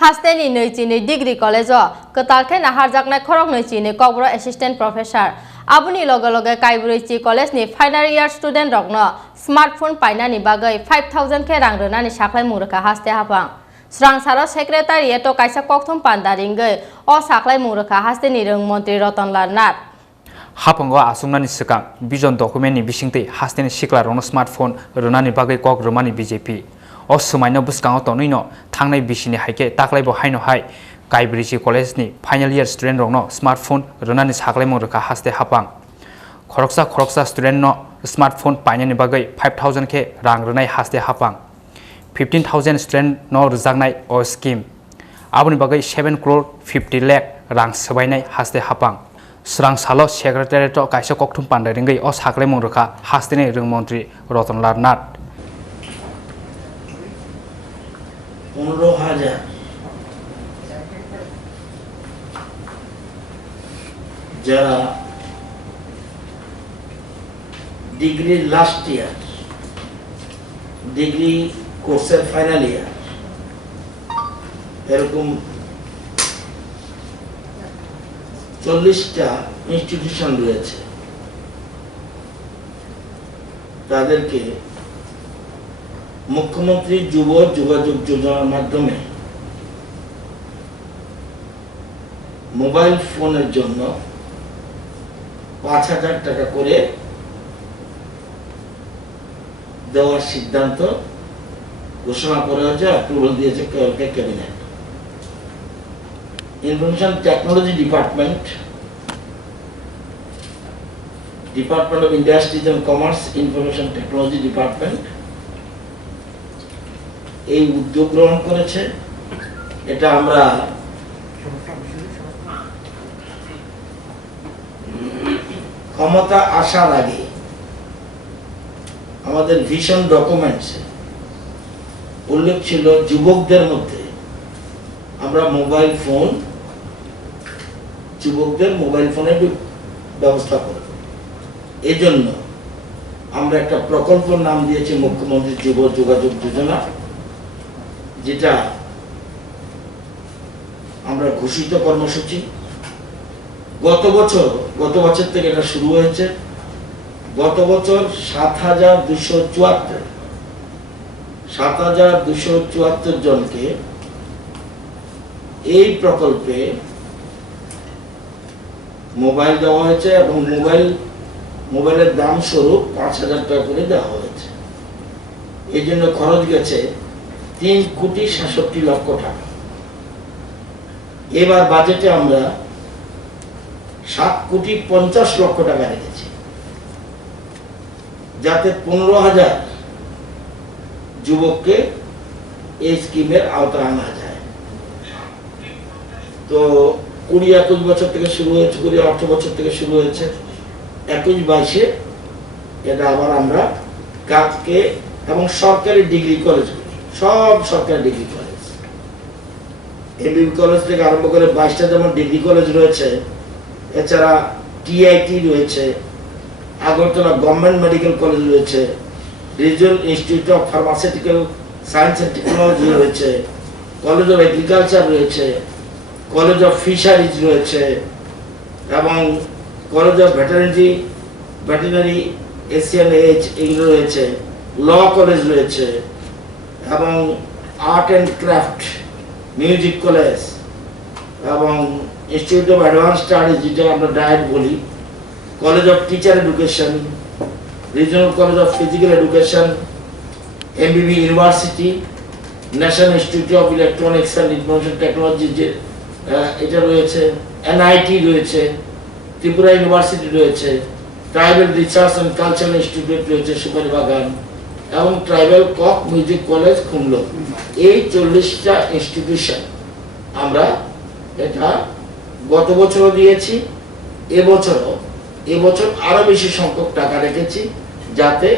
Haste ni Chini degree college ketalke nahar jaknai Khorang noi Chini Kokborok assistant professor abuni loge Kaiburoi college ni final year student rokno smartphone painani bagai 5000 ke rang rona ni saklai murka Haste Haphang Srang saro secretary to kaisa kokthum pandaringai o saklai murka Haste ni rong mantri Rotnlar nat Haphang asumnani sikang vision document ni bisingte Haste ni sikla rong smartphone ronani bagai kok romani BJP o sumaino buskang tonino thangnai bisini haike taklaibo haino hai Kaiburoi college ni final year student rongno smartphone ronani saklai murka Haste Haphang khoroksa student no smartphone painani bagai 5000 ke rang ronai Haste Haphang 15,000 student no rujaknai o scheme aboni bagai 7 crore 50 lakh rang sabainai Haste Haphang Srang salo secretary to kaisa kokthum pandaringai o saklai murka Haste ni rong mantri Rotnlar nat 15,000 যারা degree last year degree কোর্সের final year এরকম 40টা institution রয়েছে তাদেরকে মুখ্যমন্ত্রী যুব যোগাযোগ যোজনার মাধ্যমে মোবাইল ফোনের জন্য 5000 টাকা করে দেওয়ার সিদ্ধান্ত ঘোষণা করা হয়েছে অ্যাপ্রুভাল দিয়েছে cabinet information technology department of industries and commerce information technology department এই উদ্যোগ গ্রহণ করেছে এটা আমরা ক্ষমতা আসার আগে আমাদের ভিশন ডকুমেন্টসে উল্লেখ ছিল যুবকদের মধ্যে আমরা মোবাইল ফোন যুবকদের মোবাইল ফোনের ব্যবস্থা করব এজন্য আমরা একটা প্রকল্পের নাম দিয়েছি মুখ্যমন্ত্রী যুব যোগাযোগ যোজনা যেটা আমরা ঘোষিত কর্মসূচি গত বছর থেকে এটা শুরু হয়েছে গত বছর ৭,২৭৪ জনকে এই প্রকল্পে মোবাইল দেওয়া হয়েছে এবং মোবাইলের দাম স্বরূপ ৫,০০০ টাকা করে দেওয়া হয়েছে এই জন্য খরচ গেছে ৩,৬৭,০০,০০০ টাকা এবার বাজেটে আমরা ৭,৫০,০০,০০০ টাকা রেখেছি যাতে ১৫,০০০ যুবককে এই স্কিমের আওতায় আনা যায় তো ২০-২১ বছর থেকে শুরু হয়েছে ২০-১৮ বছর থেকে শুরু হয়েছে ২১-২২-এ এটা আবার আমরা কাজকে এবং সরকারি ডিগ্রি কলেজ সব সরকারি ডিগ্রি কলেজ এমবিবি কলেজ থেকে আরম্ভ করে ২২টা যেমন ডিগ্রি কলেজ রয়েছে এছাড়া টিআইটি রয়েছে আগরতলা গভর্নমেন্ট মেডিকেল কলেজ রয়েছে regional institute of pharmaceutical science and technology রয়েছে কলেজ অফ এগ্রিকালচার রয়েছে কলেজ অফ ফিশারিজ রয়েছে এবং কলেজ অফ ভেটেরিনারি এশিয়ান এজ এগুলো রয়েছে ল কলেজ রয়েছে এবং art and craft music college এবং ইনস্টিটিউট অফ অ্যাডভান্স স্টাডিজ যেটা আমরা ডায়েট বলি college of teacher education regional college of physical education MBB university national institute of electronics and information technology যে এটা রয়েছে এনআইটি রয়েছে ত্রিপুরা ইউনিভার্সিটি রয়েছে tribal research and cultural institute রয়েছে সুপারিবাগান এবং ট্রাইবাল কক মিউজিক কলেজ খুমলো এই 40টা ইনস্টিটিউশন আমরা এটা গত বছরও দিয়েছি এবছর আরো বেশি সংখ্যক টাকা রেখেছি যাতে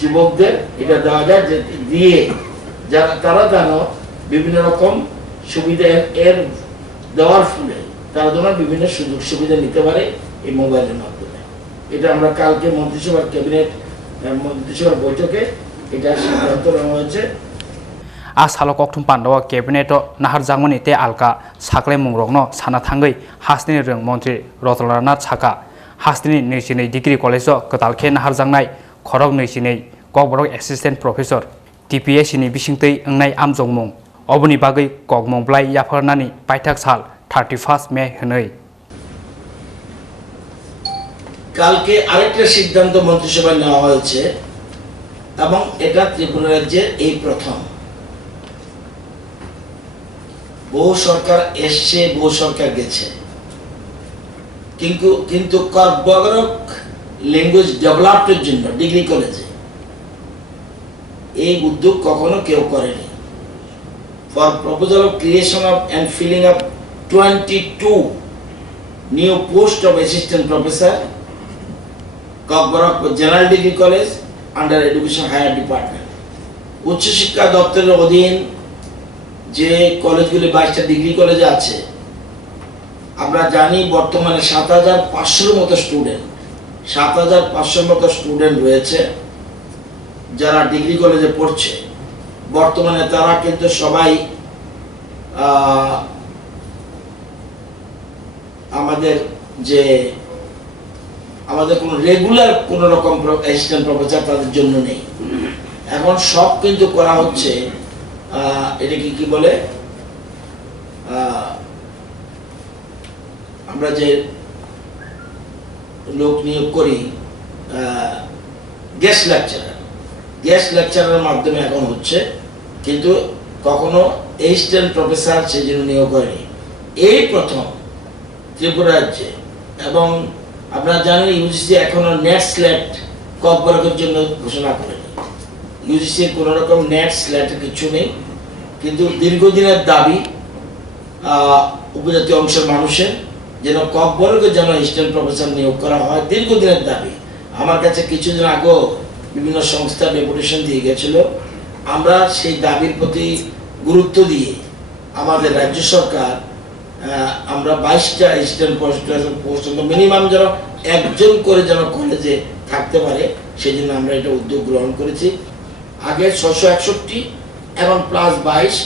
যুবকদের এটা দেওয়া যায় দিয়ে তারা যেন বিভিন্ন রকম সুবিধা এর দেওয়ার ফলে তারা যেন বিভিন্ন সুযোগ সুবিধা নিতে পারে এই মোবাইলের মাধ্যমে এটা আমরা কালকে মন্ত্রিসভার ক্যাবিনেট মন্ত্রিসভার বৈঠকে এটা সিদ্ধান্ত নেওয়া হয়েছে आ सालो कक्थुम पान्डव कैबिनेट नाहार जांगमनि ते आलका साकले मुंग्रगनो साना थांगै हास्टेनि रों मन्त्रि रतनलानाथ साका हास्टेनि 22 डिग्री कलेजो कतालखे नाहार जांगनाय Kharag 22 Kokborok assistant professor TPSC नि बिसिंतै अंगनाय आमजंमुं अबनि बागै ककमंब्लाय याफारनानि पाइथाक साल 31 मे हनै কালকে আরেকটা সিদ্ধান্ত মন্ত্রিসভায় নেওয়া হয়েছে এবং এটা ত্রিপুরা রাজ্যের এই প্রথম বহু সরকার এসছে বহু সরকার গেছে কিন্তু ককবরক ল্যাঙ্গুয়েজ ডেভেলপমেন্টের জন্য ডিগ্রি কলেজে এই উদ্যোগ কখনো কেউ করেনি for proposal of creation of and filling up 22 new post of assistant professor Kokborok General Degree College under Education Higher Department. উচ্চ শিক্ষা দপ্তরের অধীন যে কলেজগুলি 22টা ডিগ্রি কলেজে আছে আমরা জানি বর্তমানে 7500 মতো স্টুডেন্ট 7500 মতো স্টুডেন্ট রয়েছে যারা ডিগ্রি কলেজে পড়ছে বর্তমানে তারা কিন্তু সবাই আমাদের কোনো রেগুলার কোন রকম অ্যাসিস্ট্যান্ট প্রফেসর তাদের জন্য নেই এখন সব কিন্তু করা হচ্ছে এটা কি বলে আমরা যে লোক নিয়োগ করি গেস্ট লেকচারারের মাধ্যমে এখন হচ্ছে কিন্তু কখনো অ্যাসিস্ট্যান্ট প্রফেসর সেজন্য নিয়োগ করেনি এই প্রথম ত্রিপুরা রাজ্যে এবং আপনারা জানেন ইউজিসি এখনো নেট স্ল্যাট ককবরকের জন্য ঘোষণা করেনি ইউজিসির কোনো রকম নেট স্ল্যাটের কিছু নেই কিন্তু দীর্ঘদিনের দাবি উপজাতীয় অংশের মানুষের যেন ককবরকের যেন অ্যাসিস্ট্যান্ট প্রফেসর নিয়োগ করা হয় দীর্ঘদিনের দাবি আমার কাছে কিছুদিন আগেও বিভিন্ন সংস্থা ডেপুটেশন দিয়ে গেছিল আমরা সেই দাবির প্রতি গুরুত্ব দিয়ে আমাদের রাজ্য সরকার আমরা 22টা অ্যাসিস্ট্যান্ট পোস্ট মিনিমাম যেন একজন করে যেন কলেজে থাকতে পারে সেজন্য আমরা এটা উদ্যোগ গ্রহণ করেছি আগে 661 এবং প্লাস 22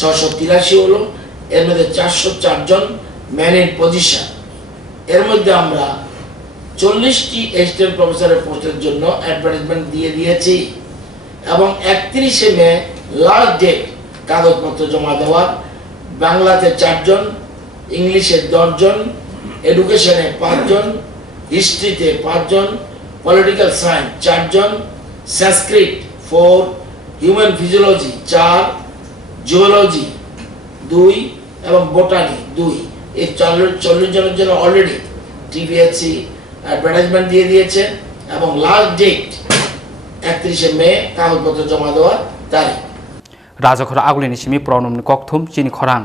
683 হলো এর মধ্যে 404 জন ম্যান ইন পজিশন এর মধ্যে আমরা 40টি অ্যাসিস্ট্যান্ট প্রফেসরের পোস্টের জন্য অ্যাডভার্টাইজমেন্ট দিয়ে দিয়েছি এবং 31 মে লাস্ট ডেট কাগজপত্র জমা দেওয়ার বাংলাতে 4 জন ইংলিশে 10 জন এডুকেশনে 5 জন হিস্ট্রিতে 5 জন পলিটিক্যাল সায়েন্স 4 জন সংস্কৃত 4 হিউম্যান ফিজিওলজি 4 জিওলজি 2 এবং বোটানি 2 এই 40 জনের জন্য অলরেডি টিপিএসসি অ্যাডভার্টাইজমেন্ট দিয়ে দিয়েছে এবং লাস্ট ডেট 31 মে কাগজপত্র জমা দেওয়ার তারিখ রাজখরা আগুলিনি সিমি প্রণমনি ককথুম চিনি খরাং